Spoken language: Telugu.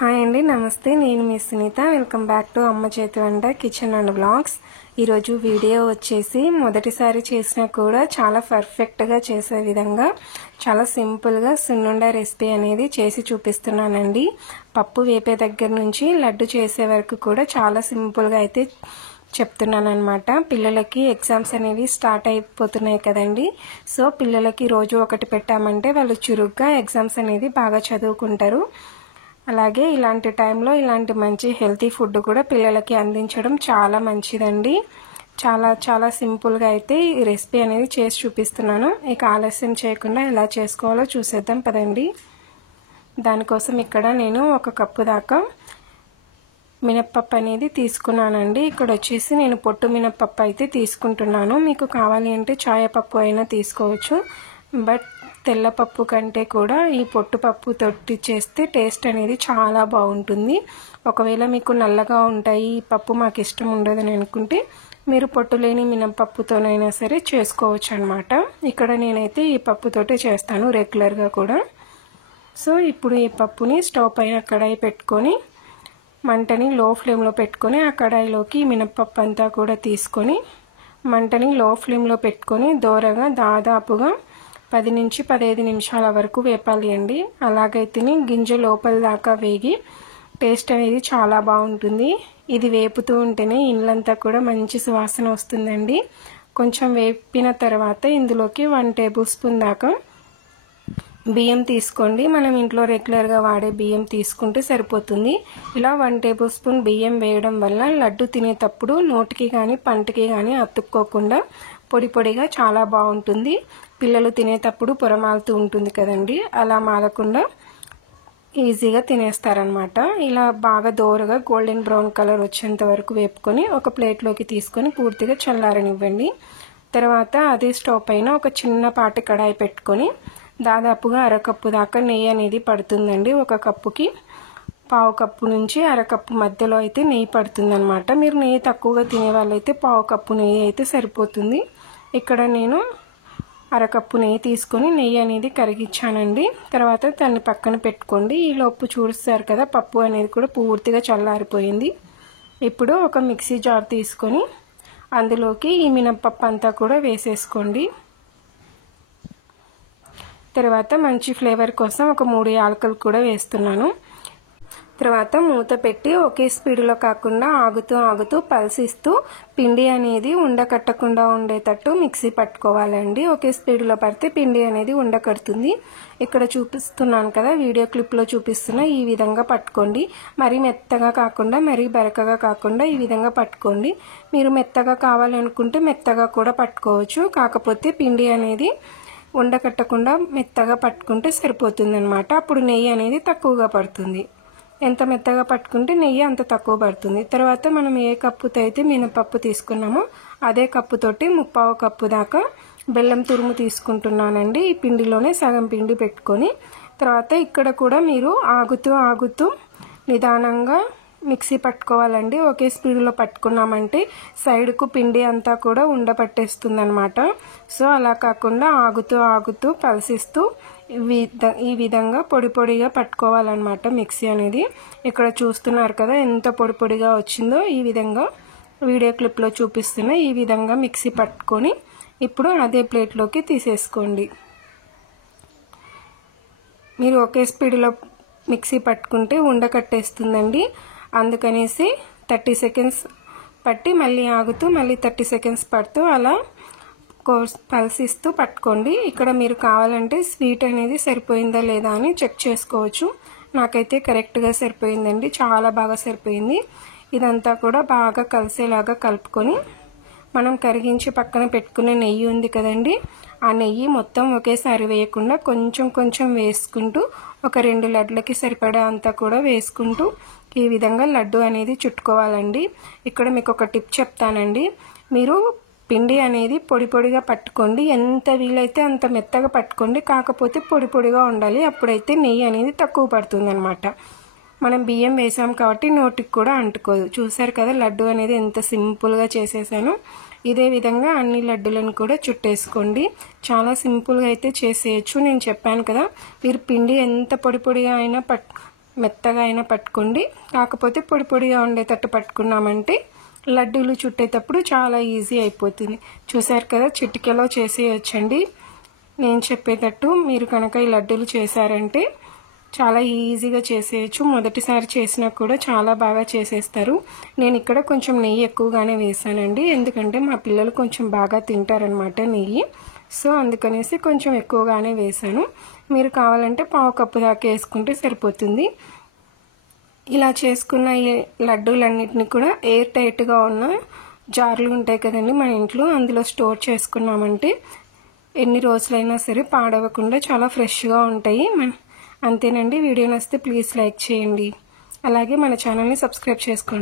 హాయ్ అండి, నమస్తే. నేను మీ సునీత. వెల్కమ్ బ్యాక్ టు అమ్మ చేతి వంట కిచెన్ అండ్ బ్లాగ్స్. ఈరోజు వీడియో వచ్చేసి మొదటిసారి చేసినా కూడా చాలా పర్ఫెక్ట్గా చేసే విధంగా చాలా సింపుల్గా సున్నుండ రెసిపీ అనేది చేసి చూపిస్తున్నానండి. పప్పు వేపే దగ్గర నుంచి లడ్డు చేసే వరకు కూడా చాలా సింపుల్గా అయితే చెప్తున్నాను అనమాట. పిల్లలకి ఎగ్జామ్స్ అనేవి స్టార్ట్ అయిపోతున్నాయి కదండి. సో పిల్లలకి రోజు ఒకటి పెట్టామంటే వాళ్ళు చురుగ్గా ఎగ్జామ్స్ అనేది బాగా చదువుకుంటారు. అలాగే ఇలాంటి టైంలో ఇలాంటి మంచి హెల్తీ ఫుడ్ కూడా పిల్లలకి అందించడం చాలా మంచిదండి. చాలా సింపుల్గా అయితే ఈ రెసిపీ అనేది చేసి చూపిస్తున్నాను. ఇక ఆలస్యం చేయకుండా ఎలా చేసుకోవాలో చూసేద్దాం పదండి. దానికోసం ఇక్కడ నేను 1 కప్పు దాకా మినప్పప్పు అనేది తీసుకున్నానండి. ఇక్కడ వచ్చేసి నేను పొట్టు మినప్పప్పు అయితే తీసుకుంటున్నాను. మీకు కావాలి అంటే చాయపప్పు అయినా తీసుకోవచ్చు. బట్ తెల్లపప్పు కంటే కూడా ఈ పొట్టుపప్పు తోటి చేస్తే టేస్ట్ అనేది చాలా బాగుంటుంది. ఒకవేళ మీకు నల్లగా ఉంటాయి ఈ పప్పు మాకు ఇష్టం ఉండదని అనుకుంటే మీరు పొట్టు లేని మినపప్పుతోనైనా సరే చేసుకోవచ్చు అనమాట. ఇక్కడ నేనైతే ఈ పప్పుతోటే చేస్తాను రెగ్యులర్గా కూడా. సో ఇప్పుడు ఈ పప్పుని స్టవ్ పైన కడాయి పెట్టుకొని మంటని లో ఫ్లేమ్లో పెట్టుకొని ఆ కడాయిలోకి మినపప్పు అంతా కూడా తీసుకొని మంటని లో ఫ్లేమ్లో పెట్టుకొని దోరగా దాదాపుగా 10 నుంచి 15 నిమిషాల వరకు వేపాలి అండి. అలాగైతేనే గింజ లోపల దాకా వేగి టేస్ట్ అనేది చాలా బాగుంటుంది. ఇది వేపుతూ ఉంటేనే ఇళ్ళంతా కూడా మంచి సువాసన వస్తుందండి. కొంచెం వేపిన తర్వాత ఇందులోకి 1 టేబుల్ స్పూన్ దాకా బియ్యం తీసుకోండి. మనం ఇంట్లో రెగ్యులర్గా వాడే బియ్యం తీసుకుంటే సరిపోతుంది. ఇలా 1 టేబుల్ స్పూన్ బియ్యం వేయడం వల్ల లడ్డు తినేటప్పుడు నోటికి కానీ పంటికి కానీ అతుక్కోకుండా పొడి పొడిగా చాలా బాగుంటుంది. పిల్లలు తినేటప్పుడు పొరమాలుతూ ఉంటుంది కదండి, అలా మాలకుండా ఈజీగా తినేస్తారనమాట. ఇలా బాగా దోరగా గోల్డెన్ బ్రౌన్ కలర్ వచ్చేంత వరకు వేపుకొని ఒక ప్లేట్లోకి తీసుకొని పూర్తిగా చల్లారనివ్వండి. తర్వాత అదే స్టవ్ పైన ఒక చిన్నపాటి కడాయి పెట్టుకొని దాదాపుగా 1/2 కప్పు దాకా నెయ్యి అనేది పడుతుందండి. 1 కప్పుకి 1/2 కప్పు నుంచి 1/2 కప్పు మధ్యలో అయితే నెయ్యి పడుతుంది అనమాట. మీరు నెయ్యి తక్కువగా తినే వాళ్ళైతే 1/2 కప్పు నెయ్యి అయితే సరిపోతుంది. ఇక్కడ నేను 1/2 కప్పు నెయ్యి తీసుకొని నెయ్యి అనేది కరిగించానండి. తర్వాత దాన్ని పక్కన పెట్టుకోండి. ఈలోపు చూస్తారు కదా పప్పు అనేది కూడా పూర్తిగా చల్లారిపోయింది. ఇప్పుడు ఒక మిక్సీ జార్ తీసుకొని అందులోకి ఈ మినపప్పు అంతా కూడా వేసేసుకోండి. తర్వాత మంచి ఫ్లేవర్ కోసం ఒక 3 యాలకులు కూడా వేస్తున్నాను. తర్వాత మూత పెట్టి ఒకే స్పీడ్లో కాకుండా ఆగుతూ పల్సిస్తూ పిండి అనేది ఉండకట్టకుండా ఉండేటట్టు మిక్సీ పట్టుకోవాలండి. ఒకే స్పీడ్లో పడితే పిండి అనేది ఉండకడుతుంది. ఇక్కడ చూపిస్తున్నాను కదా, వీడియో క్లిప్లో చూపిస్తున్న ఈ విధంగా పట్టుకోండి. మరీ మెత్తగా కాకుండా మరీ బరకగా కాకుండా ఈ విధంగా పట్టుకోండి. మీరు మెత్తగా కావాలనుకుంటే మెత్తగా కూడా పట్టుకోవచ్చు. కాకపోతే పిండి అనేది ఉండకట్టకుండా మెత్తగా పట్టుకుంటే సరిపోతుంది అనమాట. అప్పుడు నెయ్యి అనేది తక్కువగా పడుతుంది. ఎంత మెత్తగా పట్టుకుంటే నెయ్యి అంత తక్కువ పడుతుంది. తర్వాత మనం ఏ కప్పుతో అయితే మినపప్పు తీసుకున్నామో అదే కప్పుతోటి 1/2 కప్పు దాకా బెల్లం తురుము తీసుకుంటున్నానండి. ఈ పిండిలోనే సగం పిండి పెట్టుకొని తర్వాత ఇక్కడ కూడా మీరు ఆగుతూ నిదానంగా మిక్సీ పట్టుకోవాలండి. ఒకే స్పీడ్లో పట్టుకున్నామంటే సైడ్కు పిండి అంతా కూడా ఉండపట్టేస్తుంది అనమాట. సో అలా కాకుండా ఆగుతూ పల్సిస్తూ ఈ విధంగా పొడిగా పట్టుకోవాలన్నమాట మిక్సీ అనేది. ఇక్కడ చూస్తున్నారు కదా ఎంత పొడిగా వచ్చిందో. ఈ విధంగా వీడియో క్లిప్లో చూపిస్తున్న ఈ విధంగా మిక్సీ పట్టుకొని ఇప్పుడు అదే ప్లేట్లోకి తీసేసుకోండి. మీరు ఒకే స్పీడ్లో మిక్సీ పట్టుకుంటే ఉండకట్టేస్తుందండి. అందుకనేసి 30 సెకండ్స్ పట్టి మళ్ళీ ఆగుతూ మళ్ళీ 30 సెకండ్స్ పడుతూ అలా పల్సిస్తూ పట్టుకోండి. ఇక్కడ మీరు కావాలంటే స్వీట్ అనేది సరిపోయిందా లేదా అని చెక్ చేసుకోవచ్చు. నాకైతే కరెక్ట్గా సరిపోయిందండి, చాలా బాగా సరిపోయింది. ఇదంతా కూడా బాగా కలిసేలాగా కలుపుకొని మనం కరిగించి పక్కన పెట్టుకునే నెయ్యి ఉంది కదండి, ఆ నెయ్యి మొత్తం ఒకేసారి వేయకుండా కొంచెం వేసుకుంటూ ఒక 2 లడ్లకి సరిపడా అంతా కూడా వేసుకుంటూ ఈ విధంగా లడ్డు అనేది చుట్టుకోవాలండి. ఇక్కడ మీకు ఒక టిప్ చెప్తానండి. మీరు పిండి అనేది పొడిగా పట్టుకోండి. ఎంత వీలైతే అంత మెత్తగా పట్టుకోండి. కాకపోతే పొడిగా ఉండాలి. అప్పుడైతే నెయ్యి అనేది తక్కువ పడుతుంది అనమాట. మనం బియ్యం వేసాం కాబట్టి నోటికి కూడా అంటుకోదు. చూసారు కదా లడ్డు అనేది ఎంత సింపుల్గా చేసేసాను. ఇదే విధంగా అన్ని లడ్డులను కూడా చుట్టేసుకోండి. చాలా సింపుల్గా అయితే చేసేయచ్చు. నేను చెప్పాను కదా, మీరు పిండి ఎంత పొడిగా అయినా మెత్తగా అయినా పట్టుకోండి. కాకపోతే పొడి పొడిగా ఉండేటట్టు పట్టుకున్నామంటే లడ్డూలు చుట్టేటప్పుడు చాలా ఈజీ అయిపోతుంది. చూసారు కదా, చిటికెలో చేసేయచ్చండి. నేను చెప్పేటట్టు మీరు కనుక ఈ లడ్డూలు చేశారంటే చాలా ఈజీగా చేసేయచ్చు. మొదటిసారి చేసినా కూడా చాలా బాగా చేసేస్తారు. నేను ఇక్కడ కొంచెం నెయ్యి ఎక్కువగానే వేసానండి, ఎందుకంటే మా పిల్లలు కొంచెం బాగా తింటారనమాట నెయ్యి. సో అందుకనేసి కొంచెం ఎక్కువగానే వేసాను. మీరు కావాలంటే పావు కప్పు దాకా వేసుకుంటే సరిపోతుంది. ఇలా చేసుకున్న ఈ లడ్డూలన్నిటిని కూడా ఎయిర్ టైట్గా ఉన్న జార్లు ఉంటాయి కదండి మన ఇంట్లో, అందులో స్టోర్ చేసుకున్నామంటే ఎన్ని రోజులైనా సరే పాడవకుండా చాలా ఫ్రెష్గా ఉంటాయి. అంతేనండి. వీడియో నచ్చితే ప్లీజ్ లైక్ చేయండి, అలాగే మన ఛానల్ని సబ్స్క్రైబ్ చేసుకోండి.